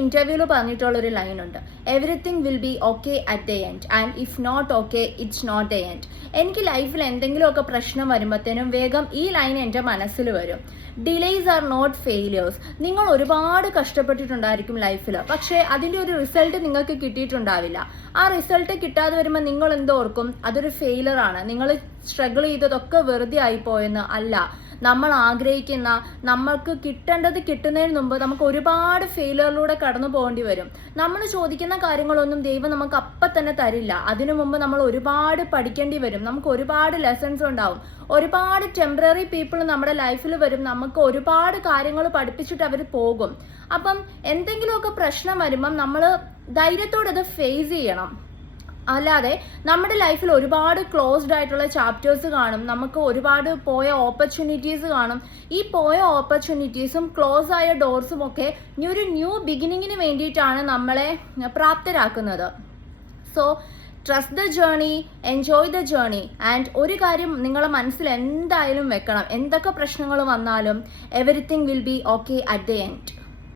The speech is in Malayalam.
ഇന്റർവ്യൂവിൽ പറഞ്ഞിട്ടുള്ളൊരു ലൈനുണ്ട്, everything will be okay at the end and if not okay it's not the end. എനിക്ക് ലൈഫിൽ എന്തെങ്കിലുമൊക്കെ പ്രശ്നം വരുമ്പോഴത്തേനും വേഗം ഈ ലൈൻ എൻ്റെ മനസ്സിൽ വരും. Delays are not failures. നിങ്ങൾ ഒരുപാട് കഷ്ടപ്പെട്ടിട്ടുണ്ടായിരിക്കും ലൈഫിൽ, പക്ഷേ അതിൻ്റെ ഒരു റിസൾട്ട് നിങ്ങൾക്ക് കിട്ടിയിട്ടുണ്ടാവില്ല. ആ റിസൾട്ട് കിട്ടാതെ വരുമ്പോൾ നിങ്ങൾ എന്തോർക്കും, അതൊരു ഫെയിലർ ആണ്, നിങ്ങൾ സ്ട്രഗിൾ ചെയ്തതൊക്കെ വെറുതെ ആയിപ്പോയെന്ന്. അല്ല, നമ്മൾ ആഗ്രഹിക്കുന്ന, നമ്മൾക്ക് കിട്ടേണ്ടത് കിട്ടുന്നതിന് മുമ്പ് നമുക്ക് ഒരുപാട് ഫെയിലിയറിലൂടെ കടന്നു പോകേണ്ടി വരും. നമ്മൾ ചോദിക്കുന്ന കാര്യങ്ങളൊന്നും ദൈവം നമുക്ക് അപ്പം തന്നെ തരില്ല. അതിനു മുമ്പ് നമ്മൾ ഒരുപാട് പഠിക്കേണ്ടി വരും. നമുക്ക് ഒരുപാട് ലെസൺസ് ഉണ്ടാവും. ഒരുപാട് ടെമ്പററി പീപ്പിൾ നമ്മുടെ ലൈഫിൽ വരും. നമുക്ക് ഒരുപാട് കാര്യങ്ങൾ പഠിപ്പിച്ചിട്ട് അവർ പോകും. അപ്പം എന്തെങ്കിലുമൊക്കെ പ്രശ്നം വരുമ്പം നമ്മൾ ധൈര്യത്തോടെ അത് ഫേസ് ചെയ്യണം. അല്ലാതെ നമ്മുടെ ലൈഫിൽ ഒരുപാട് ക്ലോസ്ഡ് ആയിട്ടുള്ള ചാപ്റ്റേഴ്സ് കാണും, നമുക്ക് ഒരുപാട് പോയ ഓപ്പർച്യൂണിറ്റീസ് കാണും. ഈ പോയ ഓപ്പർച്യൂണിറ്റീസും ക്ലോസ് ആയ ഡോർസും ഒക്കെ ഒരു ന്യൂ ബിഗിനിങ്ങിന് വേണ്ടിയിട്ടാണ് നമ്മളെ പ്രാപ്തരാക്കുന്നത്. So trust the journey, enjoy the journey. And ഒരു കാര്യം നിങ്ങളെ മനസ്സിൽ എന്തായാലും വെക്കണം, എന്തൊക്കെ പ്രശ്നങ്ങൾ വന്നാലും everything will be okay at the end.